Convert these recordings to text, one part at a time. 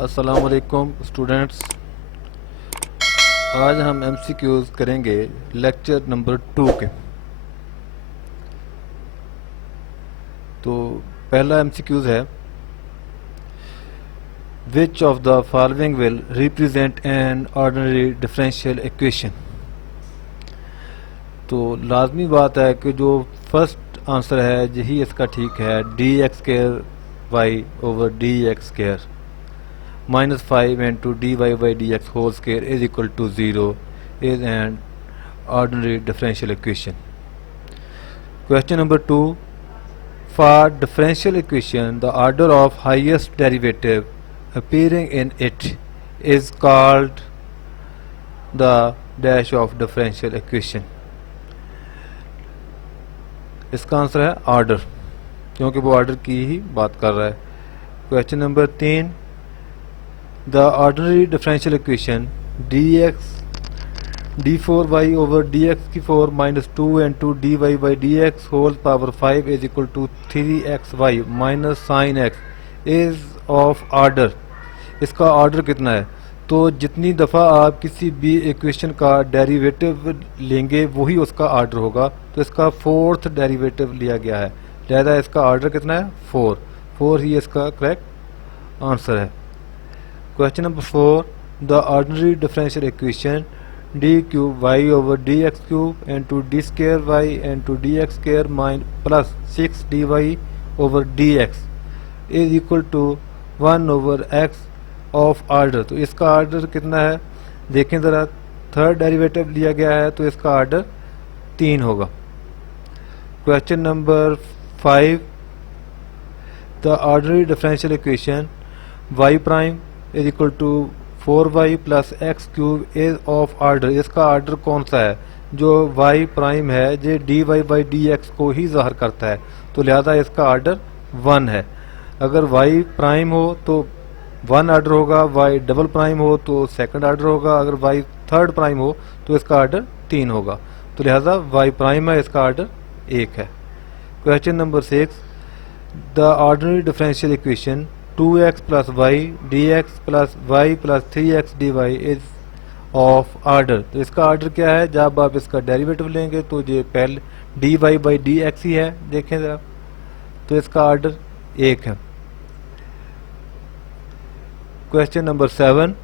अस्सलाम वालेकुम स्टूडेंट्स। आज हम एमसीक्यूज़ करेंगे लेक्चर नंबर 2 के। तो पहला एमसीक्यूज़ है, which of the following will represent an ordinary differential equation. तो लाजमी बात है कि जो फर्स्ट आंसर है यही इसका ठीक है, d x square y over d x square -5 into dy by dx whole square is equal to 0 is an ordinary differential equation. Question number 2. For differential equation, the order of highest derivative appearing in it is called the dash of differential equation. इसका answer है order, क्योंकि वो order की ही बात कर रहा है। Question number 3. The ordinary differential equation dx d4y over dx4 minus 2 into dy by dx whole power 5 is equal to 3xy minus sin x is of order. इसका ऑर्डर कितना है? तो जितनी दफ़ा आप किसी भी इक्वेशन का डेरिवेटिव लेंगे वही उसका ऑर्डर होगा। तो इसका फोर्थ डेरिवेटिव लिया गया है, लिहाजा इसका ऑर्डर कितना है? 4 ही इसका करेक्ट आंसर है। Question number 4. The ordinary differential equation d cube y over dx cube into d square y into dx square plus 6 dy over dx is equal to 1 over x of order. तो इसका order कितना है? देखें ज़रा, third derivative लिया गया है तो इसका ऑर्डर 3 होगा। Question number 5. The ordinary differential equation y prime is equal to 4y plus x cube is of order. इसका ऑर्डर कौन सा है? जो y प्राइम है ये dy by dx को ही ज़ाहिर करता है, तो लिहाजा इसका ऑर्डर 1 है। अगर y प्राइम हो तो 1 ऑर्डर होगा, y डबल प्राइम हो तो सेकंड ऑर्डर होगा, अगर y थर्ड प्राइम हो तो इसका ऑर्डर 3 होगा। तो लिहाजा y प्राइम है, इसका ऑर्डर 1 है। Question number 6. The ordinary differential equation 2x plus y dx plus y plus 3x dy is of order. तो इसका ऑर्डर क्या है? जब आप इसका डेरिवेटिव लेंगे तो ये पहले dy by dx ही है, देखें जरा, तो इसका ऑर्डर 1 है। Question number 7.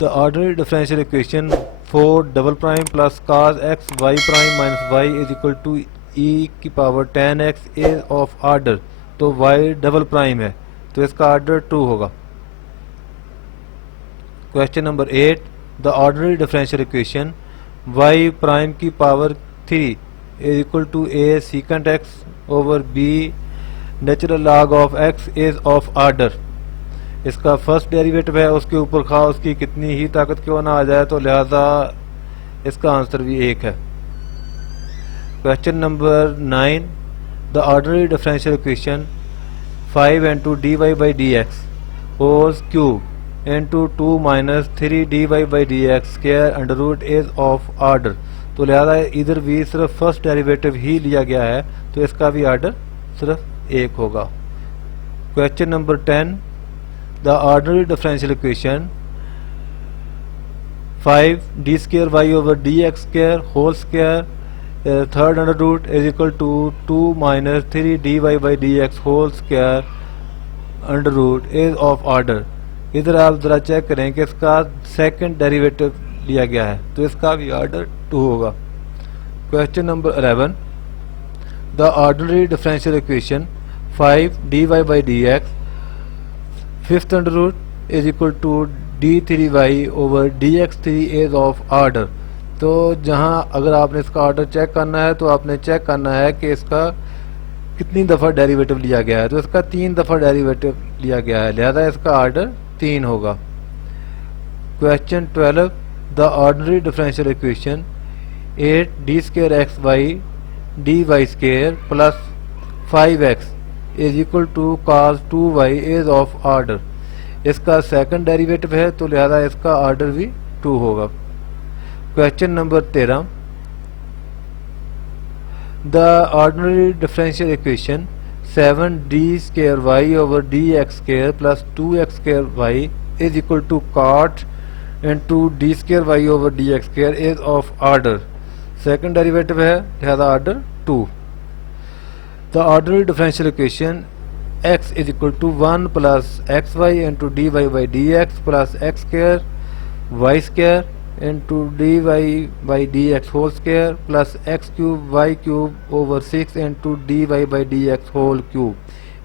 The ordinary differential equation 4 double prime plus cos x y prime minus y is equal to e की power 10x is of order. तो y डबल प्राइम है तो इसका ऑर्डर 2 होगा। Question number 8. The ordinary differential equation y prime की power 3 is equal to a secant x over b natural log of x is of order. इसका first derivative है, उसके ऊपर खा उसकी कितनी ही ताकत क्यों ना आ जाए, तो लिहाजा इसका आंसर भी 1 है। Question number 9. The ordinary differential equation 5 into dy by dx whole cube into 2 minus 3 dy by dx square under root is of order. तो लिहाजा इधर भी सिर्फ फर्स्ट डेरिवेटिव ही लिया गया है, तो इसका भी ऑर्डर सिर्फ 1 होगा। Question number 10. The ordinary differential equation 5 d square y over d x square whole square third under root is equal to 2 minus 3 dy by dx whole square under root is of order. इधर आप ज़रा check करें कि इसका second derivative लिया गया है, तो इसका भी ऑर्डर 2 होगा। Question number 11. The ordinary differential equation 5 dy by dx fifth under root is equal to d3y over dx3 is of order. तो जहां अगर आपने इसका ऑर्डर चेक करना है तो आपने चेक करना है कि इसका कितनी दफ़ा डेरिवेटिव लिया गया है, तो इसका 3 दफ़ा डेरिवेटिव लिया गया है, लिहाजा इसका ऑर्डर 3 होगा। Question 12. The ordinary differential equation 8 d square x y d y square plus 5x is equal to cos 2y is of order. इसका सेकंड डेरिवेटिव है, तो लिहाजा इसका ऑर्डर भी 2 होगा। Question number 13. The ordinary differential equation 7d² over dx² plus 2x² is equal to cot into d² over dx² is of order, second derivative है लिहाजा order 2. The ordinary differential equation x is equal to 1 plus xy into dy by dx plus x square y square into dy by dx whole square plus x cube y cube over 6 into dy by dx whole cube.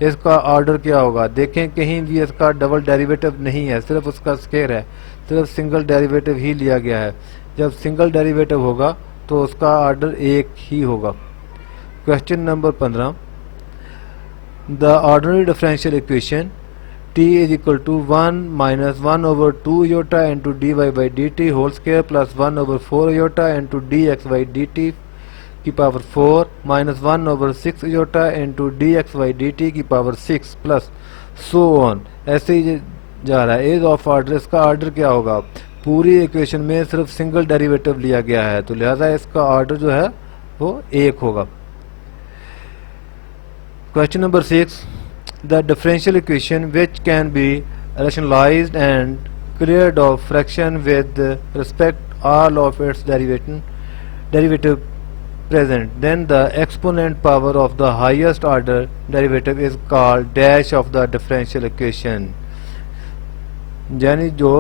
इसका order क्या होगा? देखें कहीं भी इसका double derivative नहीं है, सिर्फ उसका स्क्वायर है, सिर्फ सिंगल डेरिवेटिव ही लिया गया है. जब सिंगल डेरिवेटिव होगा तो उसका ऑर्डर एक ही होगा. Question number 15. The ordinary differential equation t is equal to 1 minus 1 over 2 iota into dy by dt whole square plus 1 over 4 iota into dx by dt की power 4 minus 1 over 6 iota into dx by dt की power 6 plus so on ऐसे ही जा रहा है. As of order, इसका order क्या होगा? पूरी इक्वेशन में सिर्फ सिंगल डेरिवेटिव लिया गया है तो लिहाजा इसका ऑर्डर जो है वो एक होगा. Question number 6. The differential equation which can be rationalized and cleared of fraction with respect all of its derivative present, then the exponent power of the highest order derivative is called dash of the differential equation. यानी जो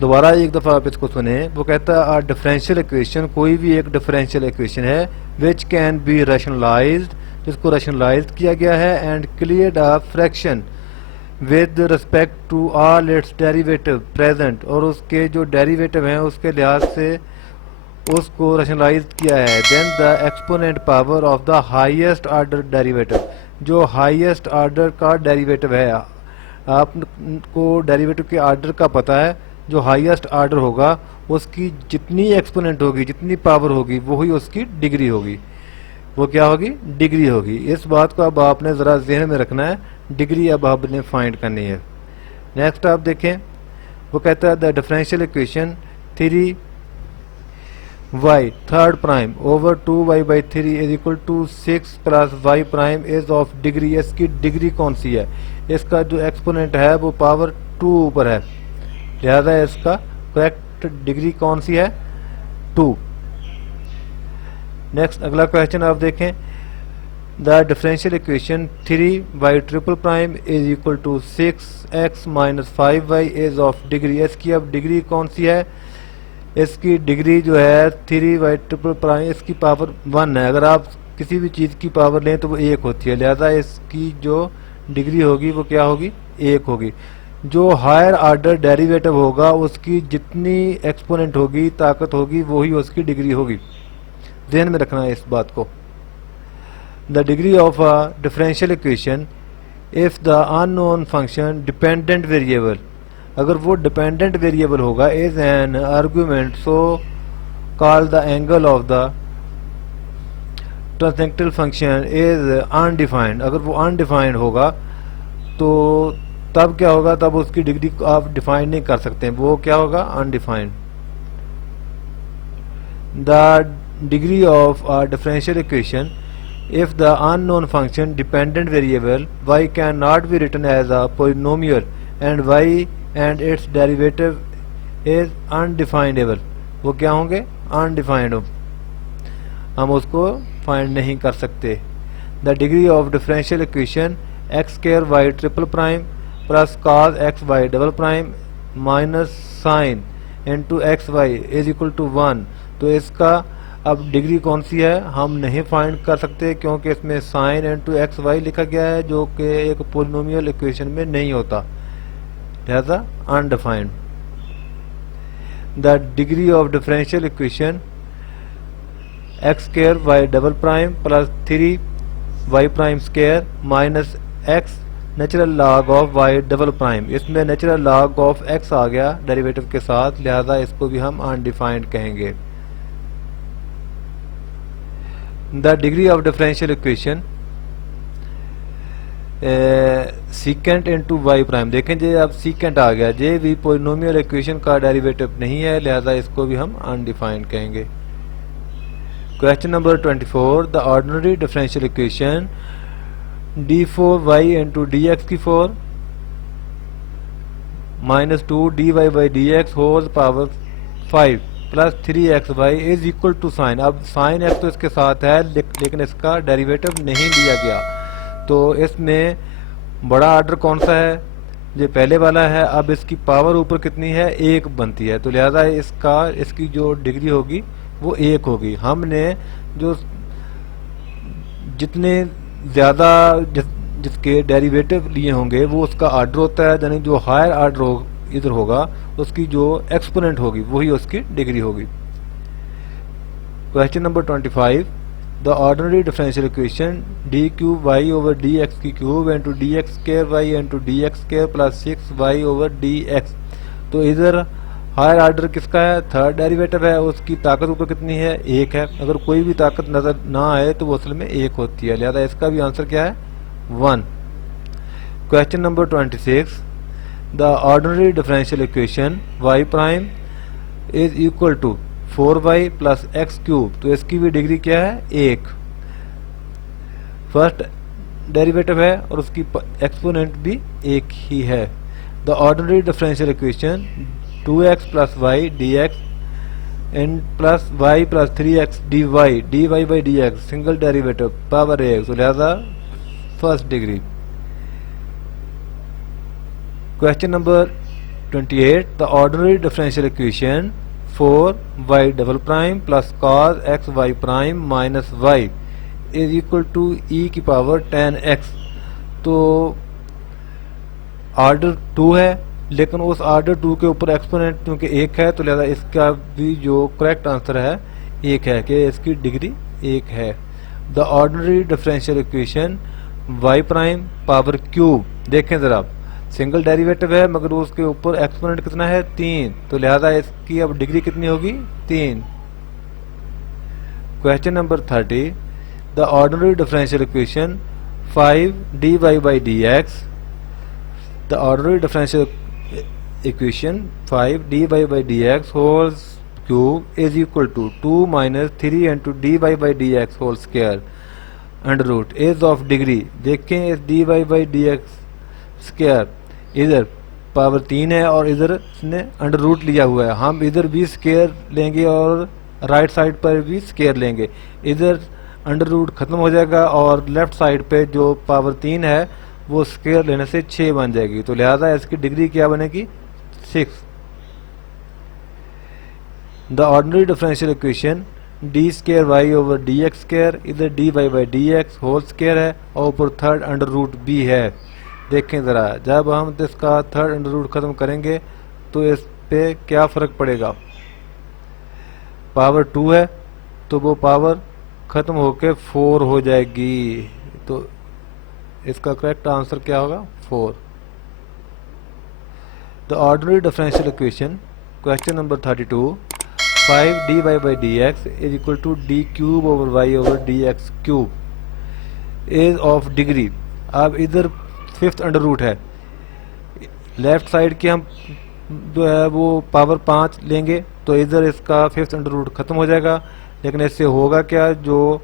दोबारा एक दफ़ा आप इसको सुने, वो कहता है डिफरेंशियल इक्वेशन, कोई भी एक डिफरेंशियल इक्वेशन है विच कैन बी रैशनलाइज्ड, जिसको रैशनलाइज किया गया है, and cleared a fraction with respect to all its derivative present, और उसके जो डेरिवेटिव हैं उसके लिहाज से उसको रैशनलाइज किया है. Then the exponent power of the highest order derivative, जो हाईएस्ट ऑर्डर का डेरिवेटिव है, आपको डेरिवेटिव के ऑर्डर का पता है, जो हाईएस्ट ऑर्डर होगा उसकी जितनी एक्सपोनेंट होगी, जितनी पावर होगी, वही उसकी डिग्री होगी. वो क्या होगी? डिग्री होगी. इस बात को अब आपने ज़रा जहन में रखना है, डिग्री अब आपने फाइंड करनी है. नेक्स्ट आप देखें, वो कहता है the differential equation 3y third prime over 2y by 3 is equal to 6 plus y prime is of degree. इसकी डिग्री कौन सी है? इसका जो एक्सपोनेंट है वो पावर 2 ऊपर है, लिहाजा इसका करेक्ट डिग्री कौन सी है? 2. नेक्स्ट अगला क्वेश्चन आप देखें, the differential equation 3y triple prime is equal to 6x minus 5y is of degree. इसकी अब डिग्री कौन सी है? इसकी डिग्री जो है 3y ट्रिपल प्राइम, इसकी पावर 1 है. अगर आप किसी भी चीज़ की पावर लें तो वो 1 होती है, लिहाजा इसकी जो डिग्री होगी वो क्या होगी? 1 होगी. जो हायर ऑर्डर डेरिवेटिव होगा उसकी जितनी एक्सपोनेंट होगी, ताकत होगी, वही उसकी डिग्री होगी. ध्यान में रखना है इस बात को. The degree of a differential equation if the unknown function dependent variable, अगर वो डिपेंडेंट वेरिएबल होगा, is an argument so call the angle of the transcendental function is undefined. अगर वो अनडिफाइंड होगा तो तब क्या होगा? तब उसकी डिग्री को आप डिफाइन नहीं कर सकते, वो क्या होगा? Undefined. The degree of a differential equation if the unknown function dependent variable y cannot be written as a polynomial and y and its derivative is undefinable. वो क्या होंगे? undefined. हम उसको फाइंड नहीं कर सकते. the degree of differential equation x square y triple prime plus cos x y double prime minus sin into x y is equal to 1. तो इसका अब डिग्री कौन सी है? हम नहीं फाइंड कर सकते क्योंकि इसमें साइन इनटू एक्स वाई लिखा गया है, जो कि एक पोलिनोमियल इक्वेशन में नहीं होता, लिहाजा undefined. The degree of differential equation x square y double prime plus 3y prime square minus x natural log of y double prime. इसमें नेचुरल लॉग ऑफ एक्स आ गया डेरिवेटिव के साथ, लिहाजा इसको भी हम अनडिफाइंड कहेंगे. The degree of differential equation secant into y prime. देखें जे अब secant आ गया, जे भी पोलिनोमियल इक्वेशन का डेरिवेटिव नहीं है, लिहाजा इसको भी हम अनडिफाइंड कहेंगे. Question number 24. The ordinary differential equation d4y into d x की 4 minus 2 dy by d x whole power 5 plus 3xy is equal to sine. अब साइन x तो इसके साथ है लेकिन इसका डेरिवेटिव नहीं दिया गया, तो इसमें बड़ा आर्डर कौन सा है, ये पहले वाला है। अब इसकी पावर ऊपर कितनी है, 1 बनती है, तो लिहाजा इसकी जो डिग्री होगी वो 1 होगी। हमने जो जितने ज़्यादा जिसके डेरिवेटिव लिए होंगे वो उसका आर्डर होता है, यानी जो हायर आर्डर इधर होगा उसकी जो एक्सपोनेंट होगी वही उसकी डिग्री होगी। Question number 25, the ordinary differential equation d cube y over d x की cube into d x square y into d x square plus 6y over d x. तो इधर हायर आर्डर किसका है, third derivative है, उसकी ताकत ऊपर कितनी है, 1 है। अगर कोई भी ताकत नजर ना आए तो वो असल में 1 होती है, लिहाजा इसका भी आंसर क्या है, 1। Question number 26, the ordinary differential equation y prime is equal to 4y plus x cube. तो इसकी भी डिग्री क्या है, 1। फर्स्ट डेरिवेटिव है और उसकी एक्सपोनेंट भी 1 ही है। The ordinary differential equation 2x plus y d x and plus y plus 3x dy by d x single derivative power 1, तो लिहाजा first degree. Question number 28, the ordinary differential equation 4y double prime plus cos x y prime minus y is equal to e की power 10x। तो order 2 है लेकिन उस order 2 के ऊपर exponent क्योंकि 1 है, तो लिहाजा इसका भी जो करेक्ट आंसर है 1 है कि इसकी डिग्री 1 है। The ordinary differential equation y prime power cube, देखें ज़रा सिंगल डेरिवेटिव है मगर उसके ऊपर एक्सपोनेंट कितना है, 3, तो लिहाजा इसकी अब डिग्री कितनी होगी, 3। Question number 30, the ordinary differential equation 5dy by d x, the ordinary differential equation 5dy by d x whole cube is equal to 2 minus 3 into dy by d x whole square under root is of degree. देखें इस dy by d x square इधर power 3 है और इधर इसने under root लिया हुआ है, हम इधर भी स्क्वायर लेंगे और राइट साइड पर भी स्क्वायर लेंगे, इधर अंडर रूट खत्म हो जाएगा और लेफ्ट साइड पे जो पावर 3 है वो स्क्वायर लेने से 6 बन जाएगी, तो लिहाजा इसकी डिग्री क्या बनेगी, 6। The ordinary differential equation d square y over d x square, इधर d y by d x whole square है और ऊपर थर्ड अंडर रूट भी है। देखें ज़रा जब हम इसका थर्ड अंडर रूट ख़त्म करेंगे तो इस पे क्या फ़र्क पड़ेगा, पावर 2 है तो वो पावर ख़त्म होके 4 हो जाएगी, तो इसका करेक्ट आंसर क्या होगा, 4। The ordinary differential equation question number 32, 5dy by d x is equal to d cube over y over d x cube is of degree. अब इधर 5th अंडर रूट है, लेफ्ट साइड की हम जो है वो पावर 5 लेंगे तो इधर इसका 5th अंडर रूट खत्म हो जाएगा, लेकिन इससे होगा क्या, जो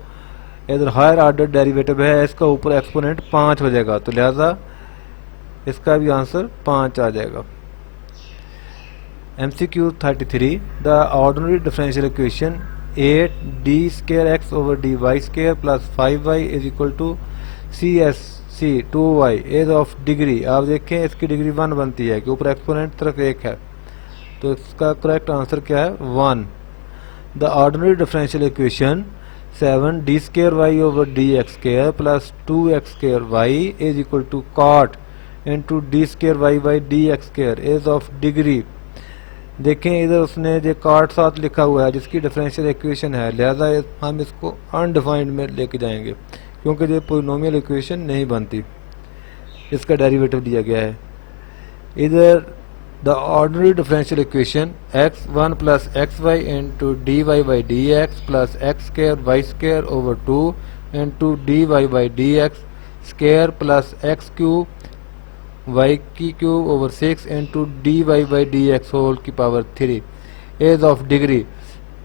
इधर हायर ऑर्डर डेरिवेटिव है इसका ऊपर एक्सपोनेंट 5 हो जाएगा, तो लिहाजा इसका भी आंसर 5 आ जाएगा। MCQ 33, the ordinary differential equation 8d square x over dy square plus 5y is equal to CSC 2y is of degree. आप देखें इसकी डिग्री 1 बनती है कि ऊपर एक्सपोनेंट तरफ 1 है, तो इसका करेक्ट आंसर क्या है, 1। The ordinary differential equation 7d square y over d x square plus 2x square y is equal to cot into d square y by d x square is of degree. देखें इधर उसने जो cot साथ लिखा हुआ है जिसकी differential equation है, लिहाजा हम इसको अनडिफाइंड में लेके जाएंगे क्योंकि ये पोलिनोमियल इक्वेशन नहीं बनती, इसका डेरिवेटिव दिया गया है। इधर the ordinary differential equation x1 plus x y into d y by d x plus x square y square over 2 into d y by d x square plus x cube y की cube over 6 into d y by d x whole की power 3 as of degree.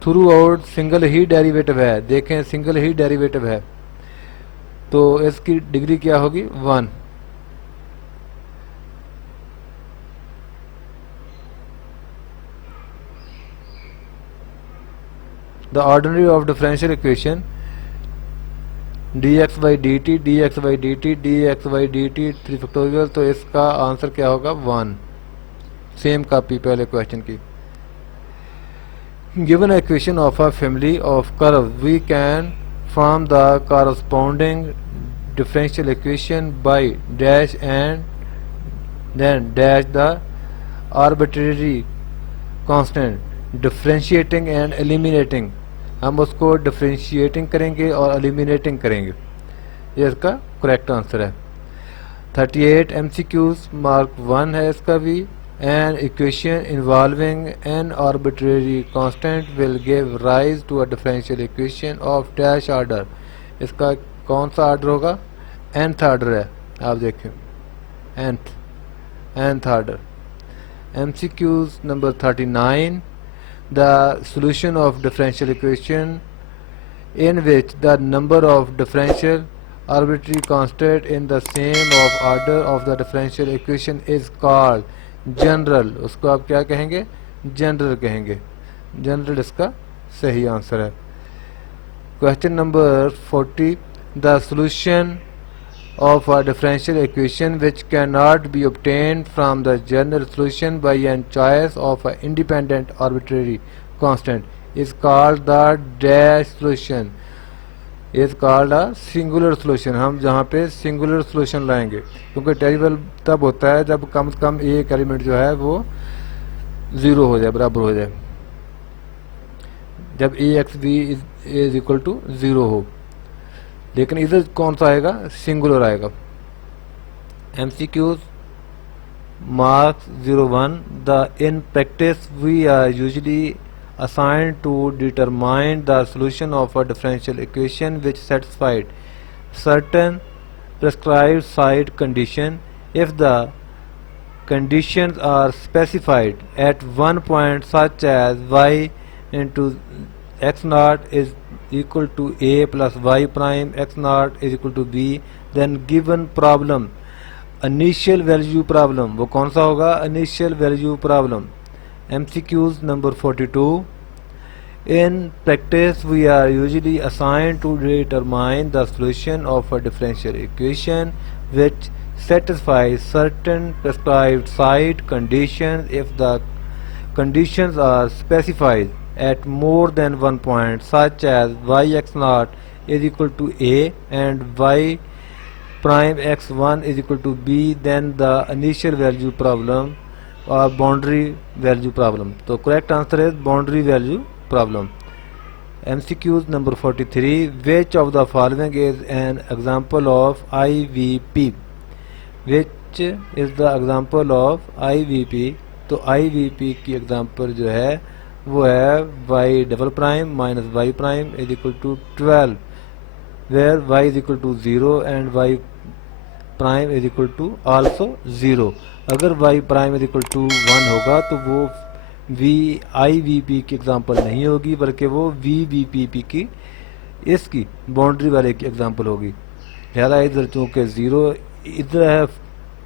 Throughout single ही derivative है, देखें single ही derivative है, तो इसकी degree क्या होगी 1। The ordinary of differential equation dx by dt dx by dt dx by dt 3 factorial, तो इसका आंसर क्या होगा 1। सेम कॉपी पहले क्वेश्चन की। Given equation of a family of curve we can form the corresponding differential equation by dash and then dash the arbitrary constant differentiating and eliminating। हम उसको differentiating करेंगे और एलिमिनेटिंग करेंगे। ये इसका करेक्ट आंसर है। 38 MCQs मार्क 1 है इसका भी। An equation involving an arbitrary constant will give rise to a differential equation of dash order. इसका कौन सा ऑर्डर होगा? nth ऑर्डर है, आप देखें nth order. MCQs number 39 the solution of differential equation in which the number of differential arbitrary constant in the same of order of the differential equation is called general। उसको आप क्या कहेंगे? General कहेंगे। General इसका सही answer है। Question number 40 the solution of a differential equation which cannot be obtained from the general solution by a choice of an independent arbitrary constant is called the dash solution is called a singular solution। हम जहाँ पे singular solution लाएंगे, क्योंकि terrible तब होता है जब कम से कम एक एलिमेंट जो है वो 0 हो जाए, बराबर हो जाए, जब ax b is equal to 0 हो। लेकिन इधर कौन सा आएगा? सिंगुलर आएगा। MCQs marks 01 the in practice we are usually assigned to determine the solution of a differential equation which satisfied certain prescribed side condition if the conditions are specified at one point such as y into x naught is equal to a plus y prime x naught is equal to b, then given problem initial value problem, वो कौन सा होगा? initial value problem। MCQs number 42 in practice we are usually assigned to determine the solution of a differential equation which satisfies certain prescribed side conditions if the conditions are specified at more than one point such as yx naught is equal to a and y prime x1 is equal to b, then the initial value problem or boundary value problem। तो correct answer is boundary value problem। MCQs number 43 which of the following is an example of IVP? which is the example of IVP? तो IVP की example जो है वो है y double prime minus y prime is equal to 12 where y is equal to 0 and y prime is equal to also 0। अगर y prime is equal to 1 होगा तो वो IVP की एग्जाम्पल नहीं होगी, बल्कि वो VVPP की इसकी बाउंड्री वाले की एग्जाम्पल होगी। लिहाजा इधर चूँकि 0 इधर है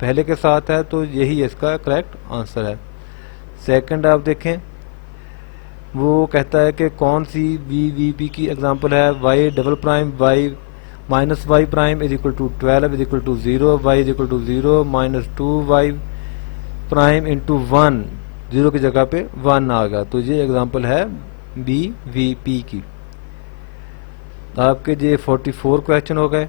पहले के साथ है तो यही इसका करेक्ट आंसर है। सेकंड आप देखें, वो कहता है कि कौन सी VVP की एग्जांपल है? y double prime y minus y prime is equal to 12 is equal to 0, y is equal to 0 minus 2y prime into 1, 0 की जगह पे 1 आ गया, तो ये एग्जांपल है VVP की। आपके ये 44 क्वेश्चन हो गए।